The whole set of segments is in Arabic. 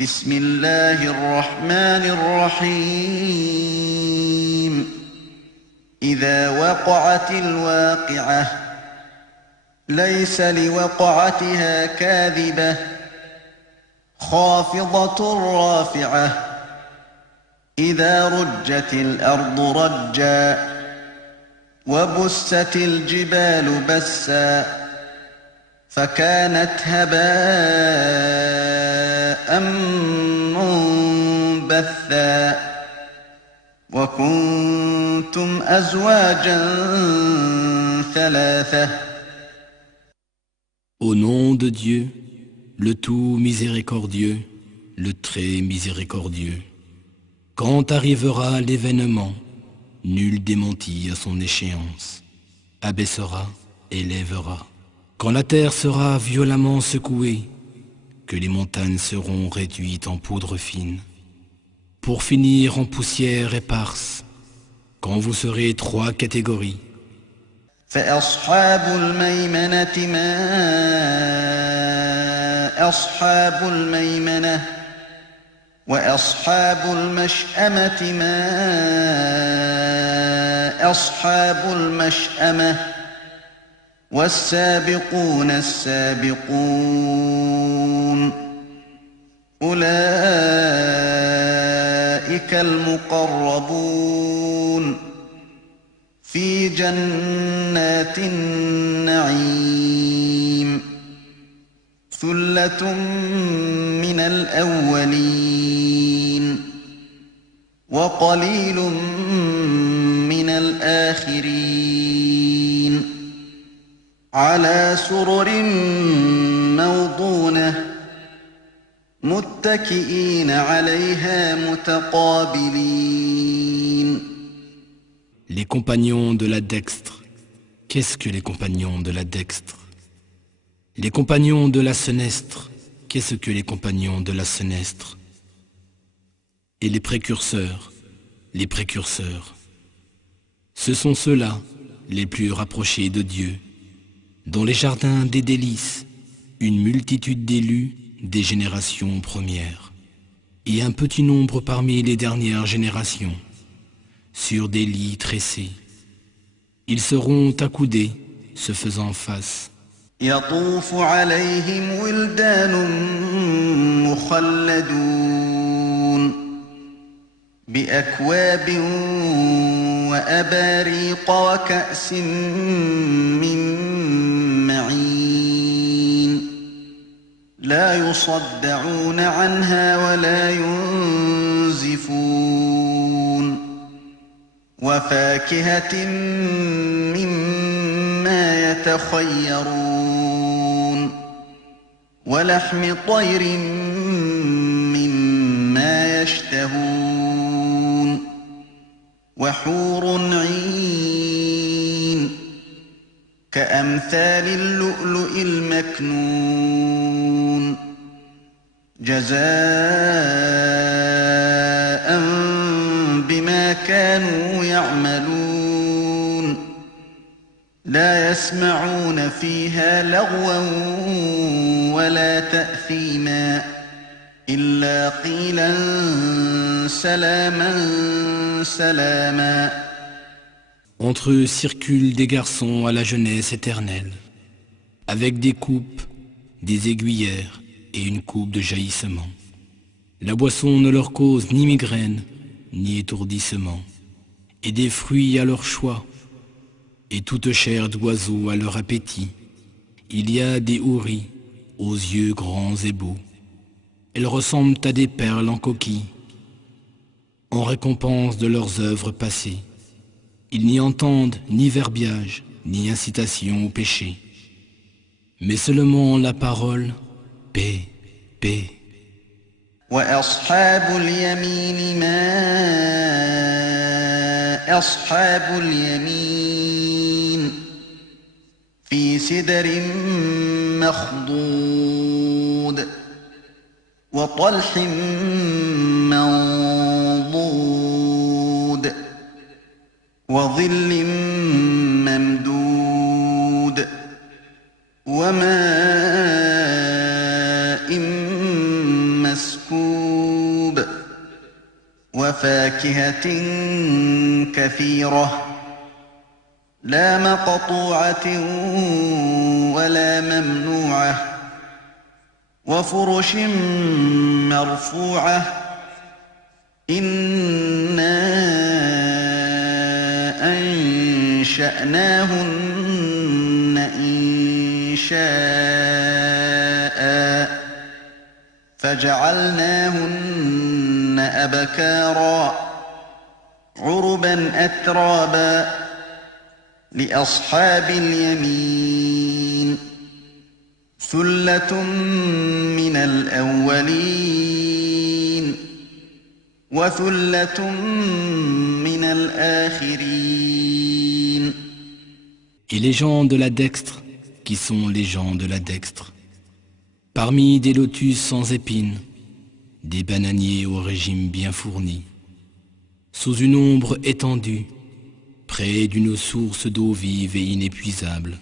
بسم الله الرحمن الرحيم إذا وقعت الواقعة ليس لوقعتها كاذبة خافضة رافعة إذا رجت الأرض رجا وبست الجبال بسا فكانت هباء منبثا وكنتم أزواجا ثلاثة. Au nom de Dieu, le tout miséricordieux, le très miséricordieux. Quand arrivera l'événement, nul démenti à son échéance, abaissera et lèvera. Quand la terre sera violemment secouée, que les montagnes seront réduites en poudre fine, pour finir en poussière éparse, quand vous serez trois catégories. فأصحاب الميمنة ما أصحاب الميمنة وأصحاب المشأمة ما أصحاب المشأمة والسابقون السابقون أولئك المقربون في جنات النعيم ثلة من الأولين وقليل من الآخرين على سرر موضونة متكئين عليها متقابلين. Les compagnons de la dextre. Qu'est-ce que les compagnons de la dextre? Les compagnons de la senestre. Qu'est-ce que les compagnons de la senestre? Et les précurseurs. Les précurseurs. Ce sont ceux-là, les plus rapprochés de Dieu, dans les jardins des délices, une multitude d'élus des générations premières, et un petit nombre parmi les dernières générations, sur des lits tressés. Ils seront accoudés, se faisant face. يطوف عليهم ولدان مخلدون بأكواب وأباريق وكأس من معين لا يصدعون عنها ولا ينزفون وفاكهة مما يتخيرون ولحم طير مما يشتهون وحور عين كأمثال اللؤلؤ المكنون جزاء بما كانوا يعملون لا يسمعون فيها لغوا ولا تأثيما إلا قيلا سلاما سلاما. Entre eux circulent des garçons à la jeunesse éternelle, avec des coupes, des aiguillères et une coupe de jaillissement. La boisson ne leur cause ni migraine, ni étourdissement, et des fruits à leur choix, et toute chair d'oiseau à leur appétit. Il y a des houris, aux yeux grands et beaux. Elles ressemblent à des perles en coquille, en récompense de leurs œuvres passées. Ils n'y entendent ni verbiage, ni incitation au péché, mais seulement la parole paix, paix. وأصحاب اليمين ما أصحاب اليمين في سدر مخضود وطلح منضود وظل ممدود وماء مسكوب وفاكهة كثيرة لا مقطوعة ولا ممنوعة وفرش مرفوعة إنا أنشأناهن إنشاء فجعلناهن أبكارا عربا أترابا لأصحاب اليمين ثلة من الأولين وثلة من الآخرين. Et les gens de la dextre, qui sont les gens de la dextre, parmi des lotus sans épines, des bananiers au régime bien fourni, sous une ombre étendue, près d'une source d'eau vive et inépuisable,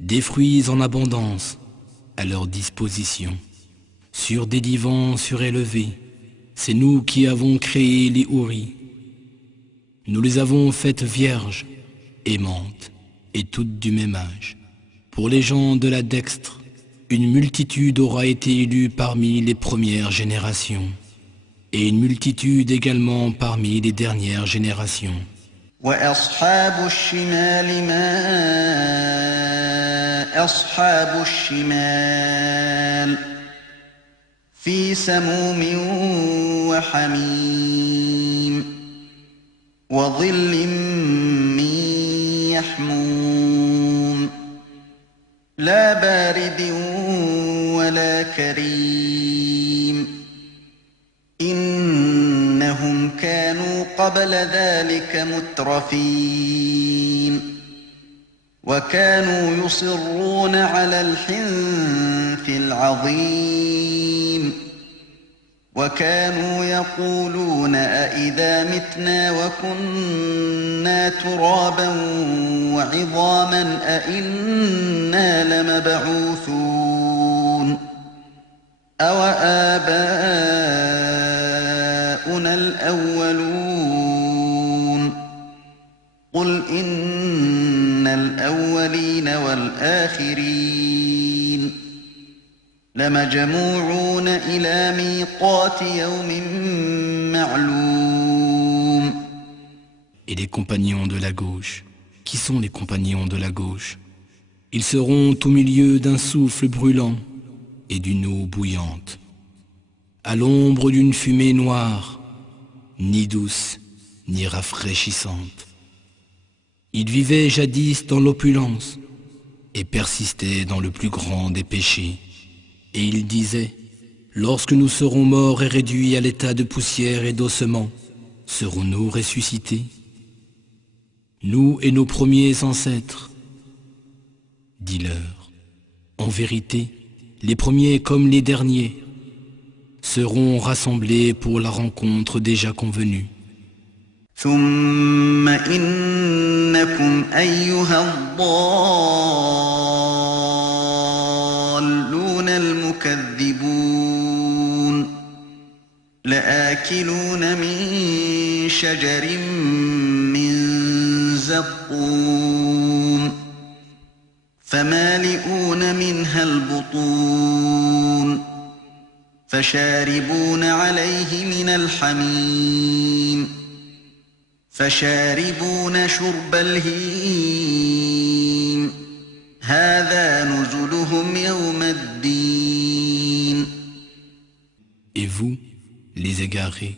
des fruits en abondance à leur disposition, sur des divans surélevés, c'est nous qui avons créé les houris. Nous les avons faites vierges, aimantes et toutes du même âge. Pour les gens de la dextre, une multitude aura été élue parmi les premières générations, et une multitude également parmi les dernières générations. وأصحاب الشمال ما أصحاب الشمال في سموم وحميم وظل من يحموم لا بارد ولا كريم إنهم كانوا قبل ذلك مترفين وكانوا يصرون على الحنث العظيم وكانوا يقولون أئذا متنا وكنا ترابا وعظاما أئنا لمبعوثون أوآباؤنا الأولون قل إن الأولين والآخرين لمجموعون إلى ميقات يوم معلوم. Et les compagnons de la gauche, qui sont les compagnons de la gauche? Ils seront au milieu d'un souffle brûlant et d'une eau bouillante, à l'ombre d'une fumée noire, ni douce, ni rafraîchissante. Ils vivaient jadis dans l'opulence et persistaient dans le plus grand des péchés. Et ils disaient, lorsque nous serons morts et réduits à l'état de poussière et d'ossements, serons-nous ressuscités? Nous et nos premiers ancêtres. Dis-leur, en vérité, les premiers comme les derniers seront rassemblés pour la rencontre déjà convenue. ثم إنكم أيها الضالون المكذبون لآكلون من شجر من زقوم فمالئون منها البطون فشاربون عليه من الحميم فشاربون شرب الهيم هذا نزلهم يوم الدين. Et vous, les égarés,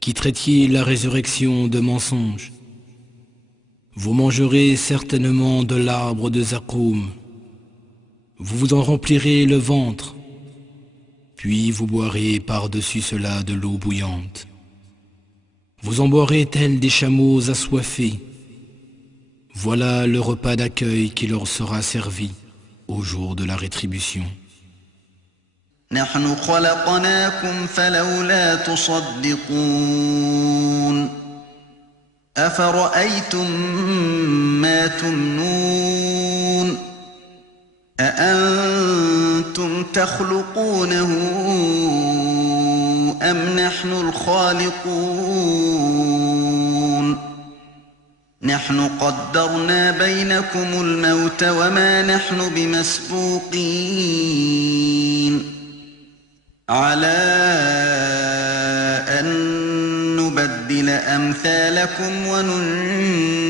qui traitiez la résurrection de mensonge, vous mangerez certainement de l'arbre de Zakoum, vous vous en remplirez le ventre, puis vous boirez par-dessus cela de l'eau bouillante. Vous en boirez tels des chameaux assoiffés. Voilà le repas d'accueil qui leur sera servi au jour de la rétribution. نحن خلقناكم فلولا تصدقون أفرأيتم ما تمنون أأنتم تخلقونه أم نحن الخالقون نحن قدرنا بينكم الموت وما نحن بمسبوقين على أن نبدل أمثالكم وننشئكم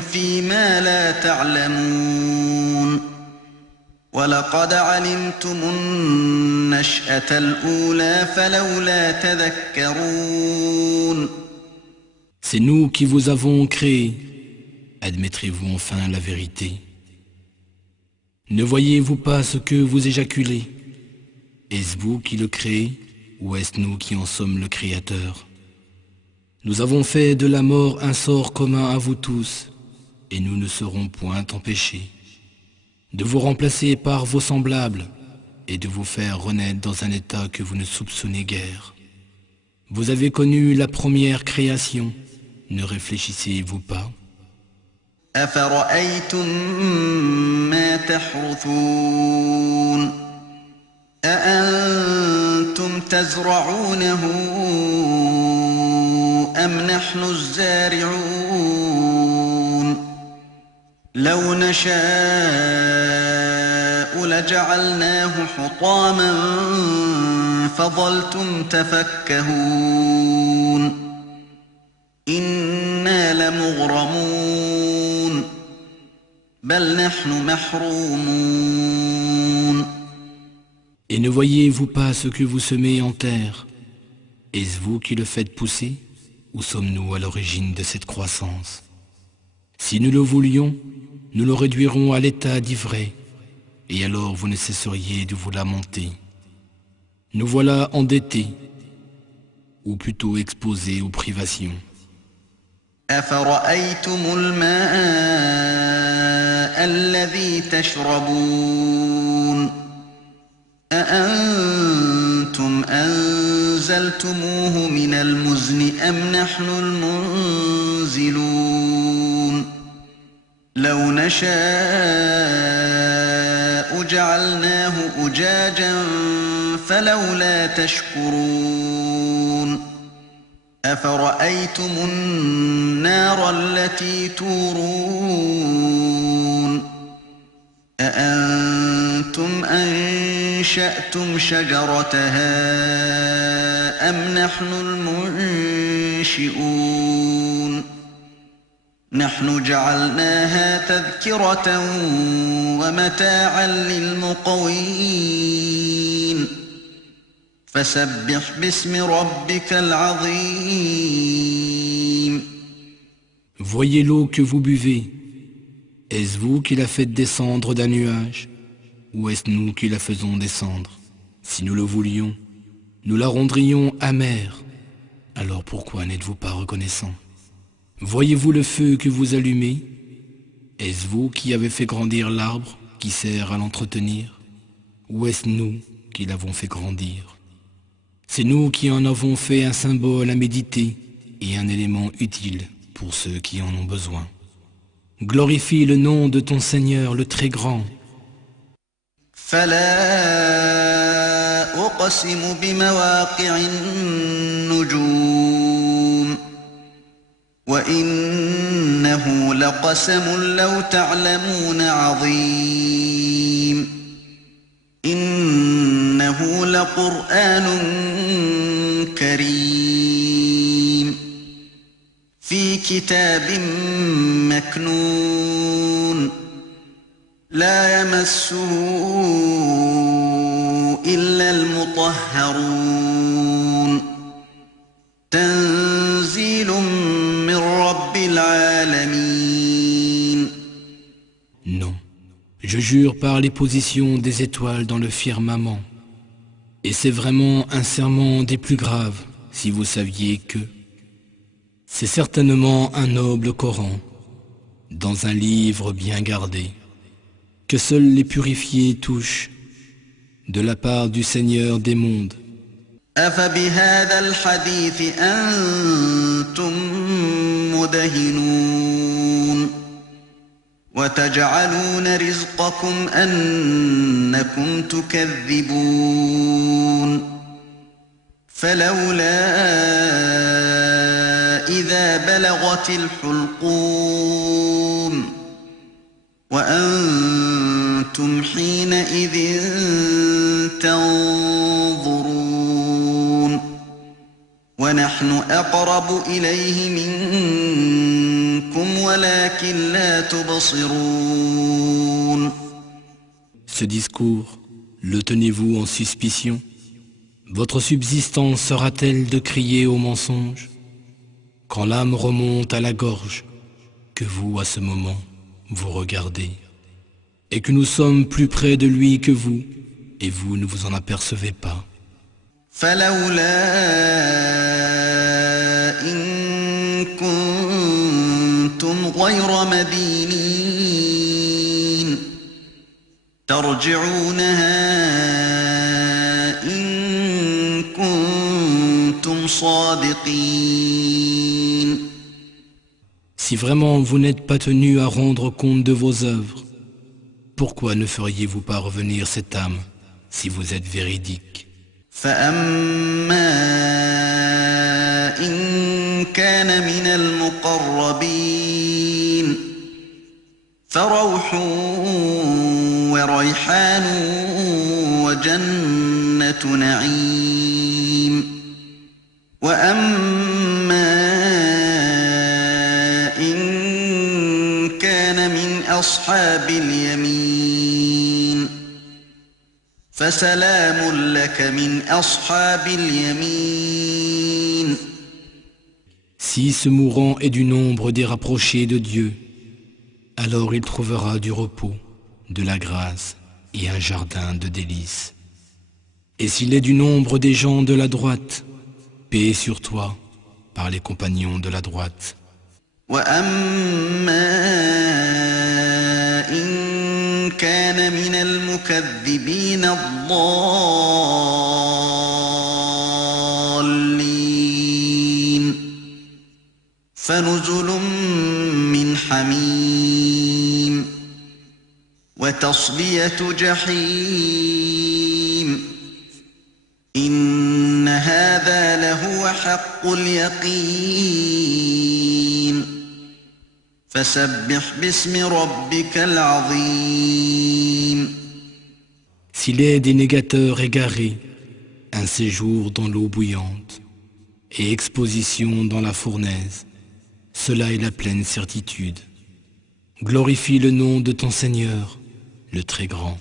فيما لا تعلمون ولقد علمتم النشأة الأولى فلولا تذكرون. C'est nous qui vous avons créé. Admettrez-vous enfin la vérité? Ne voyez-vous pas ce que vous éjaculez? Est-ce vous qui le créez ou est-ce nous qui en sommes le créateur? Nous avons fait de la mort un sort commun à vous tous et nous ne serons point empêchés de vous remplacer par vos semblables et de vous faire renaître dans un état que vous ne soupçonnez guère. Vous avez connu la première création, ne réfléchissez-vous pas? أفرأيتم ما تحرثون أأنتم تزرعونه أم نحن الزارعون لو نشاء لجعلناه حطاما فظلتم تفكهون إنا لمغرمون بل نحن محرومون. Et ne voyez-vous pas ce que vous semez en terre? Est-ce vous qui le faites pousser? Ou sommes-nous à l'origine de cette croissance? Si nous le voulions, nous le réduirons à l'état d'ivraie, et alors vous ne cesseriez de vous lamenter. Nous voilà endettés, ou plutôt exposés aux privations. أفرأيتم الماء الذي تشربون أأنتم أنزلتموه من المزن أم نحن المنزلون لو نشاء جعلناه أجاجا فلولا تشكرون أفرأيتم النار التي تورون أأنتم أنشأتم شجرتها أم نحن المنشئون نحن جعلناها تذكرة ومتاعا للمقوين فسبح باسم ربك العظيم. Voyez l'eau que vous buvez. Est-ce vous qui la faites descendre d'un nuage, ou est-ce nous qui la faisons descendre? Si nous le voulions, nous la rendrions amère. Alors pourquoi n'êtes-vous pas reconnaissant? Voyez-vous le feu que vous allumez? Est-ce vous qui avez fait grandir l'arbre qui sert à l'entretenir? Ou est-ce nous qui l'avons fait grandir? C'est nous qui en avons fait un symbole à méditer et un élément utile pour ceux qui en ont besoin. Glorifie le nom de ton Seigneur le très grand. فلا أقسم بمواقع النجوم وإنه لقسم لو تعلمون عظيم إنه لقرآن كريم في كتاب مكنون لا يمسه إلا المطهرون تنزيل من رب العالمين. Non, je jure par les positions des étoiles dans le firmament. Et c'est vraiment un serment des plus graves, si vous saviez que c'est certainement un noble Coran, dans un livre bien gardé, que seuls les purifiés touchent, de la part du Seigneur des mondes. أفبهذا الحديث أنتم مدهنون وتجعلون رزقكم أنكم تكذبون فلولا إذا بلغت الحلقوم وأنتم حينئذ تنظرون ونحن أقرب إليه منكم ولكن لا تبصرون. Ce discours, le tenez-vous en suspicion? Votre subsistance sera-t-elle de crier au mensonge? Quand l'âme remonte à la gorge, que vous, à ce moment, vous regardez, et que nous sommes plus près de lui que vous, et vous ne vous en apercevez pas. فلولا إن كنتم غير مدينين ترجعونها إن كنتم صادقين. Si vraiment vous n'êtes pas tenu à rendre compte de vos œuvres, pourquoi ne feriez-vous pas revenir cette âme si vous êtes véridique? فأما إن كان من المقربين فروح وريحان وجنة نعيم وأما إن كان من أصحاب اليمين فسلام لك من أصحاب اليمين. Si ce mourant est du nombre des rapprochés de Dieu, alors il trouvera du repos, de la grâce et un jardin de délices. Et s'il est du nombre des gens de la droite, paix sur toi par les compagnons de la droite. كان من المكذبين الضالين فنزل من حميم وتصلية جحيم إن هذا لهو حق اليقين فسبح باسم ربك العظيم. S'il est des négateurs égarés, un séjour dans l'eau bouillante et exposition dans la fournaise, cela est la pleine certitude. Glorifie le nom de ton Seigneur, le Très Grand.